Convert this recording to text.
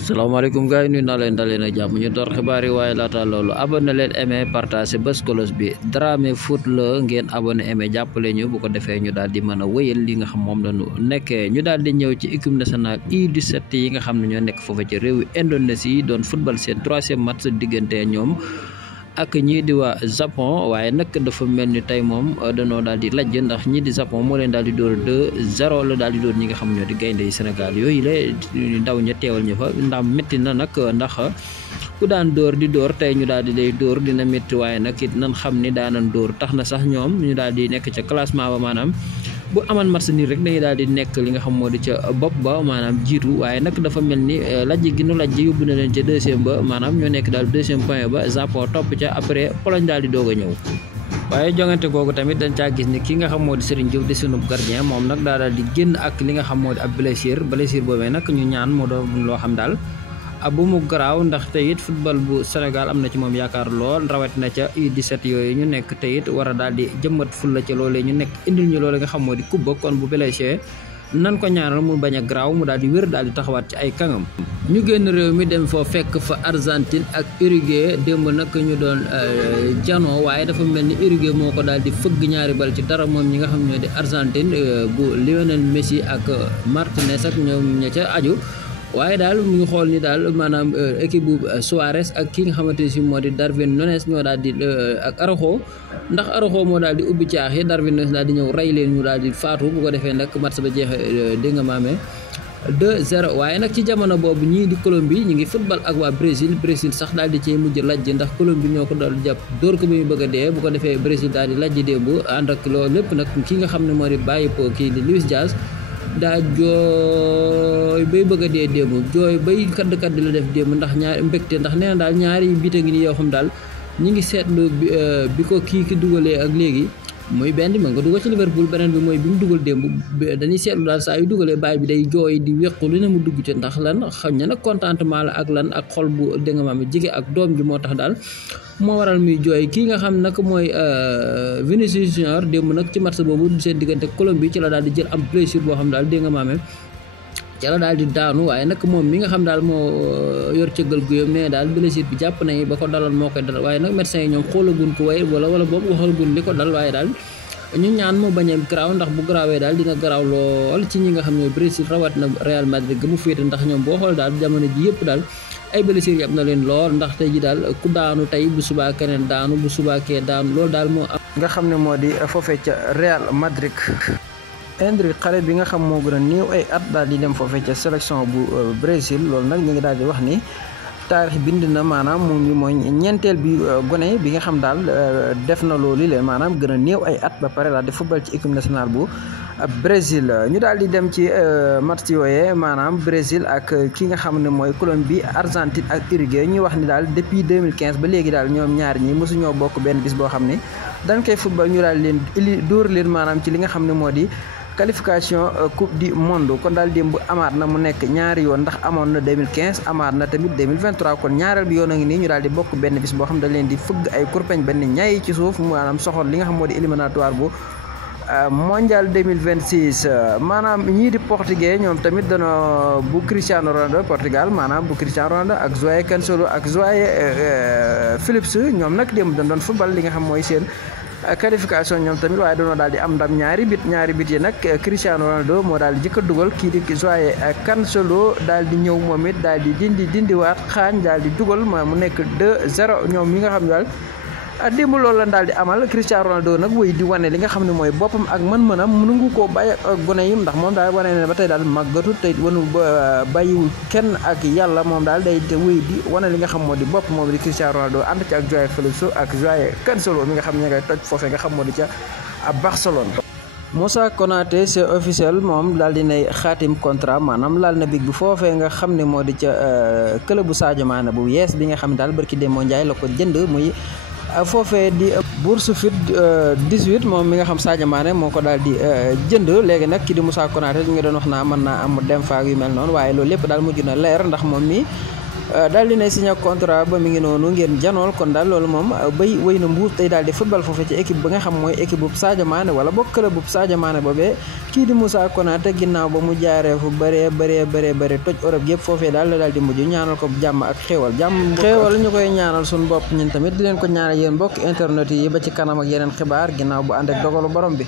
salaamaaleykum gars yi nuyu naa leen daleen ak jàmm ñu door xibaar yi waaye laata loolu abonné leen aimé partagé bés kolos bi Dramé Foot la ngeen abonné aimé jàppale ñu bu ko defee ñu daal di mën a wéyal li nga xam moom la ñu nekkee ñu daal di ñëw ci équipe nationale U17 yi nga xam ne ñoo nekk foofa ci réewu Indonésie doon football seen 3e match diggante ñoom ak ñii di waa Japon waaye nag dafa mel ni tey moom dañoo daal di lajj ndax ñii di Japon moo leen daal di dóor 2-0 la daal di dóor ñi nga xam ñoo di gaynde yi Sénégal yooyu la ndaw ña teewal ñu fa ndax métti na nag ndax ku daan dóor di dóor tey ñu daal di lay dóor dina métti waaye nag it nan xam ni daanan dóor tax na sax ñoom ñu daal di nekk ca classement ba maanaam bu aman match nii rek dañuy daal di nekk li nga xam moo di ca bopp ba maanaam jiitu waaye nag dafa mel ni lajj gi nu lajj yóbbu na leen ca 2e ba maanaam ñoo nekk daal 2e point ba Japon topp ca après Pologne daal di doog a ñëw waaye jongante googu tamit dañ caa gis ni ki nga xam moo di Serigne Diouf di sunub gardien moom nag daa daal di génn ak li nga xam moo di ab blessure boobee nag ñu ñaan moo doon loo xam daal bu mu garaaw ndax te it football bu Sénégal am na ci moom yaakaar lool rawatina ca U17 yooyu ñu nekk te it war a daal di jëmmat fulla ca loolee ñu nekk indil ñu loole nga xam moo di kubba kon bu blessé nan ko ñaanal mu bañ a garaaw mu daal di wér daal di taxawaat ci ay kangam. ñu génn réew mi dem foo fekk fa Argentine ak Uruguay démb nag ñu doon janoo waaye dafa mel ni Uruguay moo ko daal di fëgg ñaari bal ci dara moom ñi nga xam ñoo di Argentine bu Lionel Messi ak Martinez ak ñoom ña ca aju. waaye daal mu ngi xool ni daal maanaam équipe bu Suarez ak ki nga xamante ne si moo di Darwin Núñez ñoo daal di ak Araujo ndax Araujo moo daal di ubbi caax yi Darwin Núñez daal di ñëw rey leen ñu daal di faatu bu ko defee nag match ba jeexee dégg nga maamee 2-0 waaye nag ci jamono boobu ñii di Colombie ñu ngi football ak waa Brésil sax daal di cee mujj lajj ndax Colombie ñoo ko daal di jàpp dóor ko bi mu bëgg a dee bu ko defee Brésil daal di lajj démb ànd ak loolu lépp nag ki nga xam ne moo di bàyyi po kii di Luis Diaz daa jooy bay bëgg a dee démb jooy bay kadd la def démb ndax ñaari mbégte ndax nee na daal ñaari bit a ngi nii yoo xam daal ñi ngi seetlu bi ko ki dugalee ak léegi muy benn ma nga dugal ci Liverpool beneen bi mooy bi mu dugal démb dañuy seetlu daal saa yu dugalee baay bi day jooy di wéqu lu ne mu dugg ci ndax lan xam ne nag contentement la ak lan ak xol bu dégg nga maam jige ak doom ji moo tax daal moo waral muy jooy kii nga xam nag mooy Vinicius Junior démb nag ci match boobu seen diggante Colombie ci la daal di jël am blessure boo xam daal dégg nga maame ci la daal di daanu waaye nag moom mi nga xam daal moo yor cëggal gu yëm ne daal blessure bi jàpp nañu ba ko daloon moo koy dal waaye nag médecin yi ñoom xoolagun ko way wala boobu waxalagun li ko dal waaye daal ñu ñaan mu bañ a garaaw ndax bu garaawee daal dina garaaw lool ci ñi nga xam ne Brésil rawat na Real Madrid ga mu féete ndax ñoom boo xool daal jamono ji yëpp daal ay blessures yi am na leen lool ndax tey ji daal ku daanu tey bu subaa keneen daanu bu subaa kee daanu loolu daal moo am nga xam ne moo di foofee ca Real Madrid. Endrick xale bi nga xam moo gën a néew ay at daal di dem foofee ca sélection bu Brésil loolu nag ñu ngi daal di wax ni taarix bind na maanaam moom bi mooy ñeenteel bi gone bi nga xam daal def na loolu leen maanaam gën a néew ay at ba pare daal di football ci équipe nationale bu Brésil ñu daal di dem ci match yooyee maanaam Brésil ak ki nga xam ne mooy Colombie Argentine ak Uruguay ñuy wax ni daal depuis 2015 ba léegi daal ñoom ñaar ñi mosuñoo bokk benn bis boo xam ne dañ koy football ñu daal leen dóor leen maanaam ci li nga xam ne moo di qualification coupe du monde kon daal démb amaat na mu nekk ñaari yoon ndax amoon na 2015 amaat na tamit 2023 kon ñaareel bi yoon a ngi nii ñu daal di bokk benn bis boo xam dañ leen di fëgg ay kurpeñ benn ñaay ci suuf maanaam soxol li nga xam moo di éliminatoire bu mondial 2026 maanaam ñii di portugais ñoom tamit dana bu Cristiano Ronaldo Portugal maanaam bu Cristiano Ronaldo ak João Cancelo ak João Phillips ñoom nag démb dañ doon football li nga xam mooy seen qualification ñoom tamit waaye dañoo daal di am ndam ñaari bit yi nag Cristiano Ronaldo moo daal di jëkk a dugal kii di João Cancelo daal di ñëw moom it daal di dindiwaat xaañ daal di dugal mu nekk 2-0 ñoom mi nga xam daal démb loolu la daal di amal Cristiano Ronaldo nag wéy di wane li nga xam ne mooy boppam ak mën-mënam mënu koo bàyyi ak gone yi ndax moom daal wane ne ba tey daal màggatu tey wanu bàyyiwul kenn ak yàlla moom daal day wéy di wane li nga xam moo di bopp moom di Cristiano Ronaldo ànd ci ak João Félix ak João Cancelo mi nga xam ne ngay toj foofee nga xam moo di ca Barcelone. Moussa Konaté c'est officiel moom daal di nay xaatim contrat maanaam laal na big bi foofee nga xam ne moo di ca club bu Sadio Mané bu yees bi nga xam ne daal barki Demba Ndiaye la ko jënd muy foofee di Bourse-Fit 18 moom mi nga xam Sadio Mané moo ko daal di jënd léegi nag ki di Moussa Konaté ñu ngi doon wax naa mën naa am dem faak yu mel noonu waaye loolu lépp daal mujj na leer ndax moom mi daal di nay signé contrat ba mi ngi noonu ngeen janool kon daal loolu moom bay wéy na mbuur tey daal di football foofu ci équipe ba nga xam mooy équipe bu Sadio Mané wala boog club bu Sadio Mané boobee kii di Moussa Konaté ginnaaw ba mu jaaree fu bëree toj Europe yëpp foofee daal la daal di mujj ñaanal ko jàmm ak xéewal ñu koy ñaanal suñu bopp ñun tamit di leen ko ñaanal yéen mbokk internet yi ba ci kanam ak yeneen xibaar ginnaaw bu ànd ak dogalu borom bi